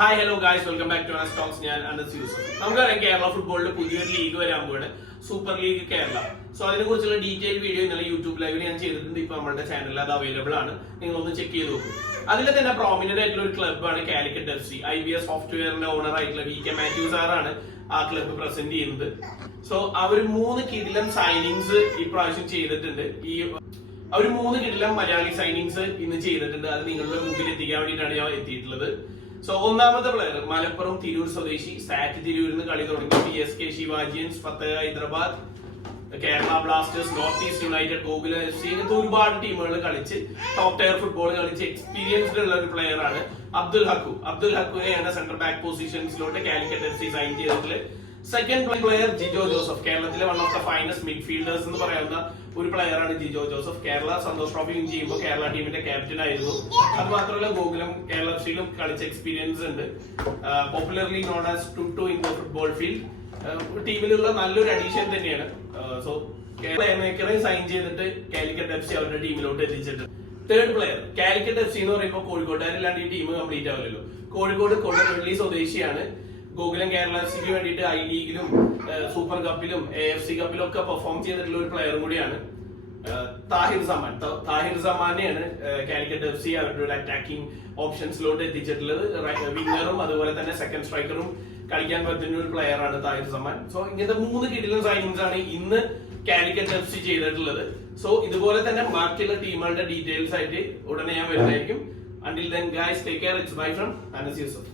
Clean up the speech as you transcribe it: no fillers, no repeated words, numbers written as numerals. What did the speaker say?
Hi hello guys, welcome back to Anas talks. ഞാൻ അനസ് യൂസഫ്. നമുക്കറിയാം കേരള ഫുട്ബോളിൽ പുതിയൊരു ലീഗ് വരാൻ പോവാണ്, സൂപ്പർ ലീഗ് കേരള. സോ അതിനെ കുറിച്ചുള്ള ഡീറ്റെയിൽ വീഡിയോ ഇന്നലെ യൂട്യൂബ് ലൈവിൽ ഞാൻ ചെയ്തിട്ടുണ്ട്. ഇപ്പൊ നമ്മുടെ ചാനലിൽ അത് അവൈലബിൾ ആണ്, നിങ്ങളൊന്ന് ചെക്ക് ചെയ്ത് നോക്കും. അതിൽ തന്നെ പ്രോമിനന്റ് ആയിട്ടുള്ള ഒരു ക്ലബ്ബാണ് കാലിക്കറ്റ് FC. IBS സോഫ്റ്റ്വെയറിന്റെ ഓണർ ആയിട്ടുള്ള VK മാത്യൂസ് സാറാണ് ആ ക്ലബ്ബ് പ്രസന്റ് ചെയ്യുന്നത്. സോ അവർ 3 കിടിലൻ സൈനിങ്സ് ഈ പ്രാവശ്യം ചെയ്തിട്ടുണ്ട്. അവർ 3 കിടിലൻ മലയാളി സൈനിങ്സ് ഇന്ന് ചെയ്തിട്ടുണ്ട്. അത് നിങ്ങളുടെ മുമ്പിൽ എത്തിക്കാൻ വേണ്ടിയിട്ടാണ് ഞാൻ എത്തിയിട്ടുള്ളത്. സോ ഒന്നാമത്തെ പ്ലെയർ മലപ്പുറം തിരൂർ സ്വദേശി സാറ്റ് തിരൂരിൽ നിന്ന് കളി തുടങ്ങി PSK Shivajians, Fateh Hyderabad, Kerala blasters, north east united, Gokulam FC ഇങ്ങനത്തെ ഒരുപാട് ടീമുകൾ കളിച്ച് ടോപ്പ് ടയർ ഫുട്ബോൾ കളിച്ച് എക്സ്പീരിയൻസ്ഡ് ഉള്ള ഒരു പ്ലെയർ ആണ് അബ്ദുൽ ഹക്കുവിനെയാണ് സെന്റർ ബാക്ക് പൊസിഷൻസിലോട്ട് കാലിക്കറ്റ് FC സൈൻ ചെയ്തിട്ടുള്ളത്. സെക്കൻഡ് പ്ലെയർ ജിജോ ജോസഫ്, കേരളത്തിലെ one of the finest midfielders എന്ന് പറയുന്ന ഒരു പ്ലെയർ ആണ് ജിജോ ജോസഫ്. കേരള സന്തോഷ് ട്രോഫി വിൻ ചെയ്യുമ്പോൾ കേരള ടീമിന്റെ ക്യാപ്റ്റൻ ആയിരുന്നു. അത് മാത്രമല്ല ഗോകുലം കേരള FCയിലും കളിച്ച എക്സ്പീരിയൻസ് ഉണ്ട്. Popularly known as to in the football field. ടീമിലുള്ള നല്ലൊരു അഡീഷൻ തന്നെയാണ്. സോ കേരള സൈൻ ചെയ്തിട്ട് കാലിക്കറ്റ് FC അവരുടെ ടീമിലോട്ട് എത്തിച്ചിട്ടുണ്ട്. തേർഡ് പ്ലെയർ കാലിക്കറ്റ് FC എന്ന് പറയുമ്പോൾ കോഴിക്കോട്ടുകാരില്ലാണ്ട് ഈ ടീം കംപ്ലീറ്റ് ആവില്ലല്ലോ. കോഴിക്കോട് കൊടുവള്ളി സ്വദേശിയാണ്. ഗോകുലം കേരള FCക്ക് വേണ്ടിയിട്ട് I ലീഗിലും സൂപ്പർ കപ്പിലും AFC കപ്പിലും ഒക്കെ പെർഫോം ചെയ്തിട്ടുള്ള ഒരു പ്ലെയറും കൂടിയാണ് താഹിർ സമാനെയാണ് കാലിക്കറ്റ് FC അവരുടെ ഒരു അറ്റാക്കിംഗ് ഓപ്ഷൻസിലോട്ട് എത്തിച്ചിട്ടുള്ളത്. വിങ്ങറും അതുപോലെ തന്നെ സെക്കൻഡ് സ്ട്രൈക്കറും കളിക്കാൻ പറ്റുന്ന ഒരു പ്ലെയർ ആണ് താഹിർ സമാൻ. സോ ഇങ്ങനത്തെ 3 കിടിലൻ സൈനിങ്സ് ആണ് ഇന്ന് കാലിക്കറ്റ് FC ചെയ്തിട്ടുള്ളത്. സോ ഇതുപോലെ തന്നെ ബാക്കിയുള്ള ടീമുകളുടെ ഡീറ്റെയിൽസ് ആയിട്ട് ഉടനെ ഞാൻ വരുന്നതായിരിക്കും. Until then guys, take care. It's bye from Anas Yusuf.